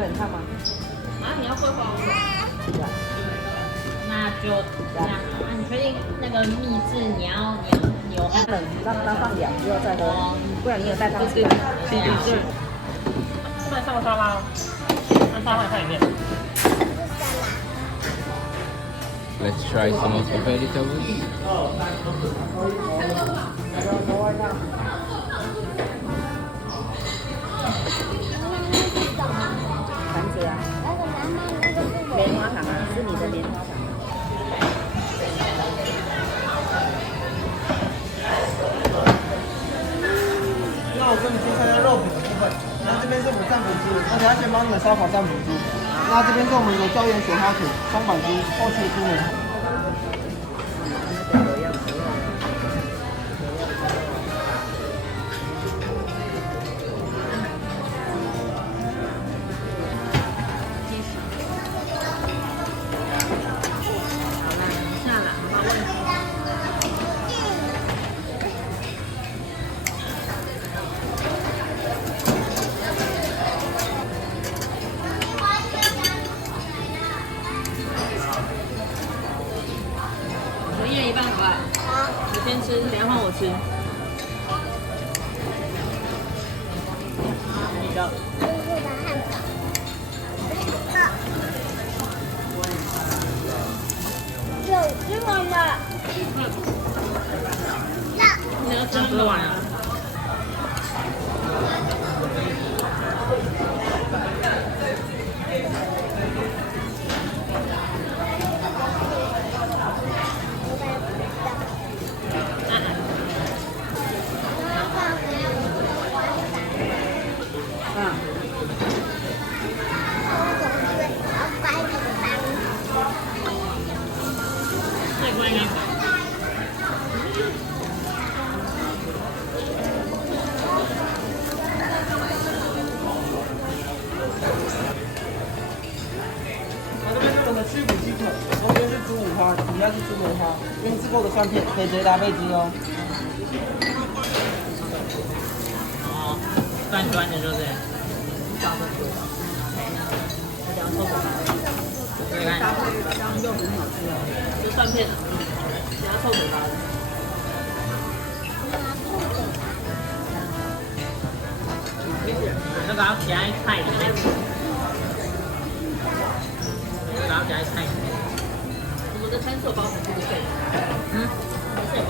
会很烫吗？啊，你要绘画吗？是啊。那就这样。那你确定那个秘制你要有冷，让它放凉之后再喝，不然你有带汤匙吗？对。不能上个沙拉哦，那沙拉放里面。Let's try some of the vegetables. 盘子啊，棉花糖啊，是你的棉花糖。那我跟你去参加肉品的部分，然后这边是我们占卜猪，而且要先帮你的烧烤占卜猪。那这边是我们的椒盐雪花腿、松板猪、后切猪呢。一人一半好不好？好。我先吃，等下换我吃。你的。有这么的。你要吃完啊？太乖了。这边是我们的去骨鸡腿，中间是猪五花，底下是猪油花，腌制过的蒜片，可以直接搭配鸡哦。哦，端端的，对不对？搭配这样又很好吃哦。这蒜片，加臭嘴巴的。这个要夹在菜里面，这个要夹在菜里面。我们的餐手包很不对，这包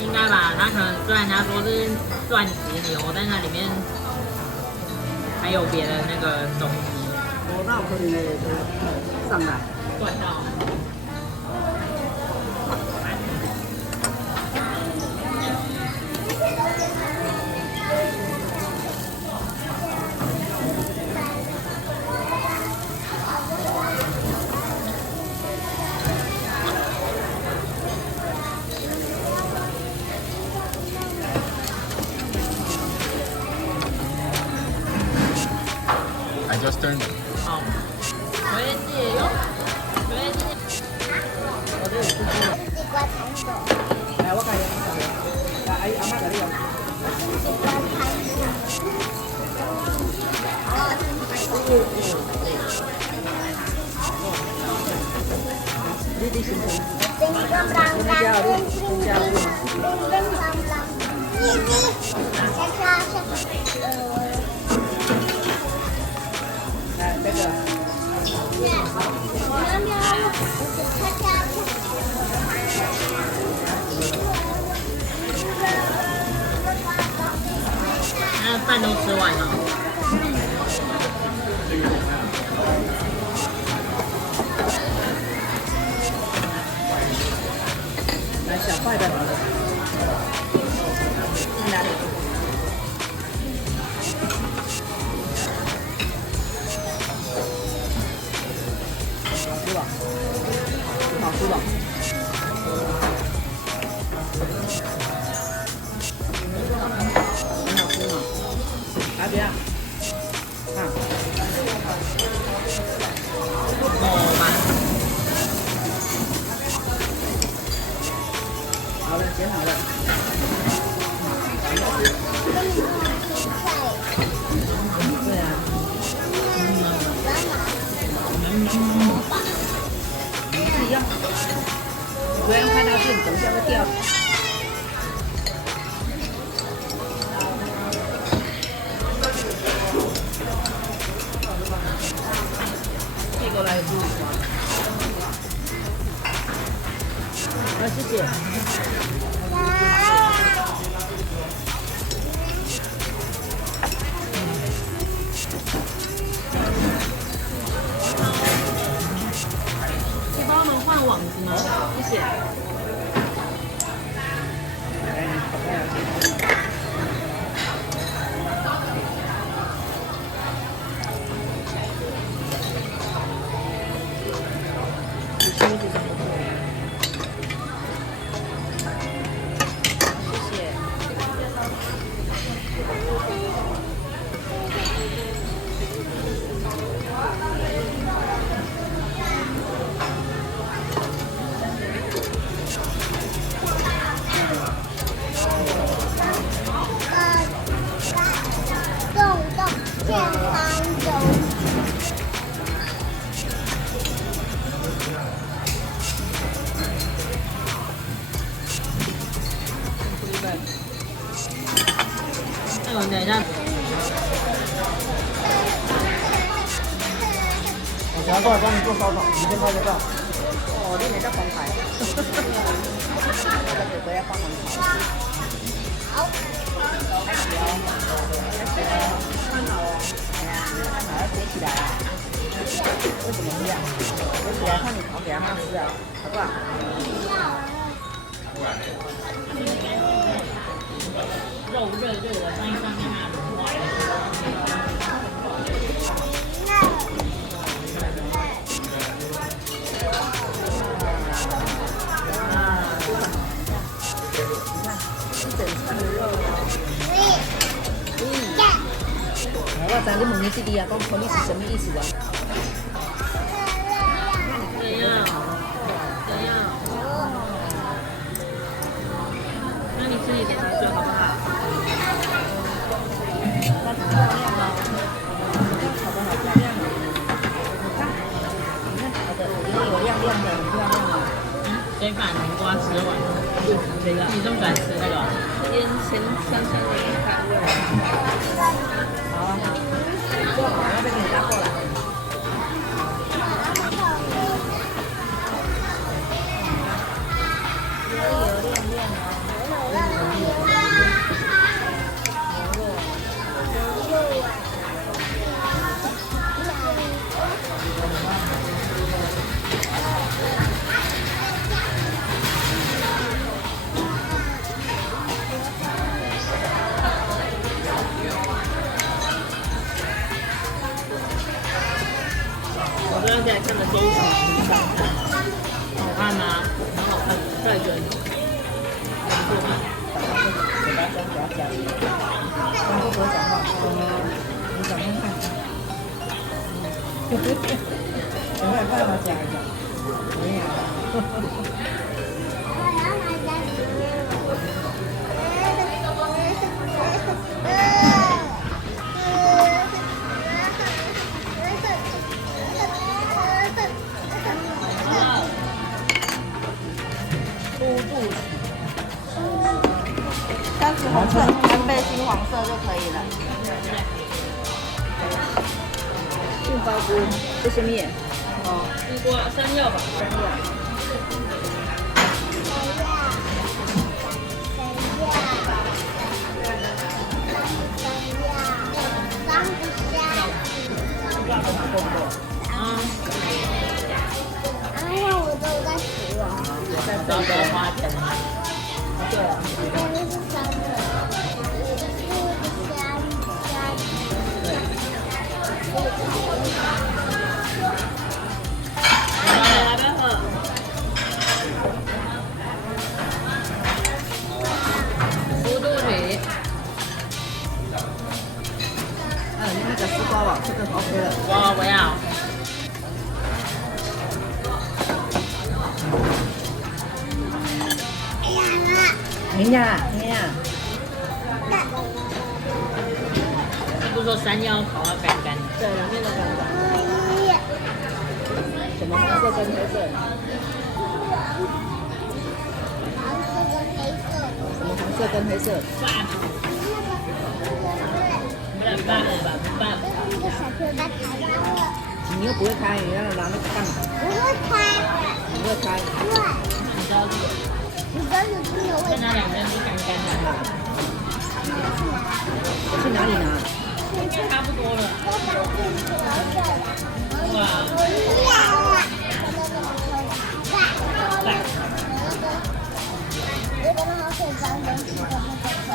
应该吧？它可能虽然他说是钻石牛，但它里面还有别的那个东西。我那可以上来。管道。I just turned. 好，我也姐哟，我也姐。我这里是地瓜糖果。来，我看一下。来，阿姨阿妈给你用。地瓜糖果。你先生。叮当当当，叮叮叮，叮叮当当，你叉叉叉，来，这个。喵喵，叉叉叉。那饭都吃完了。来小块的好了。在哪里？好吃吧？好吃吧？很好吃嘛？来别啊！啊！哦嘛。好了，剪好了。对啊。一样，不要看它变，等一下会掉。这个来煮。好，谢谢。可以帮我们换网子吗？谢谢。健康中。那我等一下。我等下过来帮你做烧烤，你先拍个照。哦，你没得放牌。我不要放红牌。好。开始哦，开始哦，看好哦。哎呀，看好要叠起来啊。为什么这样？叠起来看你烤给他妈吃啊，好不好？肉热热的放在上面啊，融化。一整串的肉哦。我知你问你弟弟啊，讲口你是什么意思啊？怎样？怎样？那你自己点来说好不好？那很漂亮哦，烤得好漂亮哦。你看烤的有亮亮的，很漂亮哦。谁把南瓜吃完了？谁的？你这么喜欢吃那个？烟香香的香味。好啊好，做好要被你拉过来。油油亮亮哦。我昨天在看的周五好看吗？很好看，帅哥。嘴巴先给他夹，然后不会讲话。你讲看看。等会帮我夹一下。没有。30红色，3倍金黄色就可以了。杏鲍菇，这是面。哦，西瓜山药吧。山药。不要花钱。对啊。来来喝。糊肚皮。你那个丝瓜吧，这个 OK 了。我不要。停呀，停呀。不是说山药烤到干干的。对，两面都干干。什么红色跟黑色？什么红色跟黑色？那个小球把台上了，你又不会开，你要拿那个干嘛？不会开，你会开？对，你知道这个，你知道有真的会再拿2根就干干的，我去哪里拿？应该差不多了。我把这个拿了，哇，我要了，来，我刚刚可以装东西的那个车。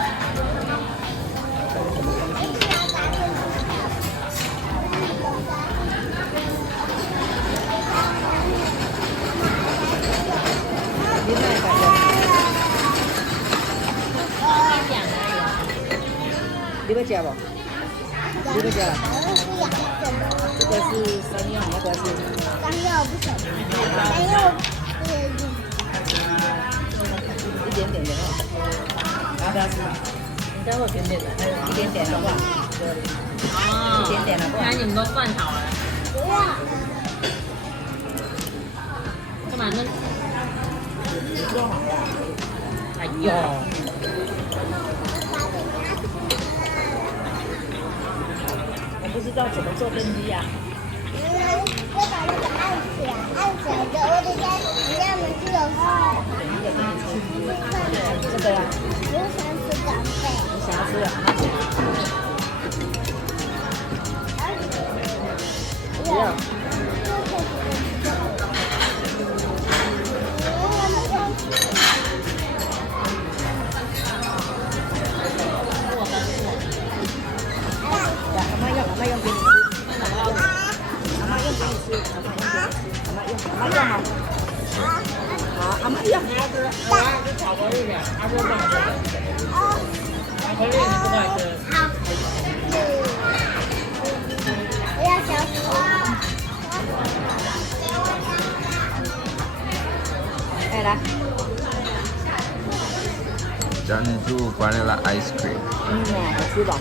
你买感觉？你要吃不？你要吃了？这个是山药，那个是山药不行，山药一点点的哦。要不要吃？你待会点点的，还有一点点好不好？哦，一点点了，不然既然你们都算好了，不要，干嘛呢？你做好了。哎呦，我不知道怎么做登机呀。我把那个按起来，按起来之后，我就在里面门是有这个呀，我想吃长辈，你想要吃的，拿起来。不要。来，阿妈用给你吃，阿妈用给你吃，阿妈用好。好，阿妈用。就巧克力的，他说放这个，巧克力你不爱吃。我要小火。哎，来，珍珠 vanilla ice cream. 好吃吧？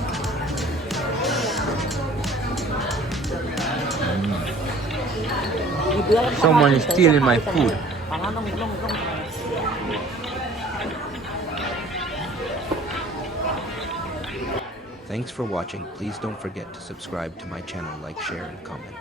你不要让它 Someone is stealing my food. 把它弄。Thanks for watching. Please don't forget to subscribe to my channel, like, share, and comment.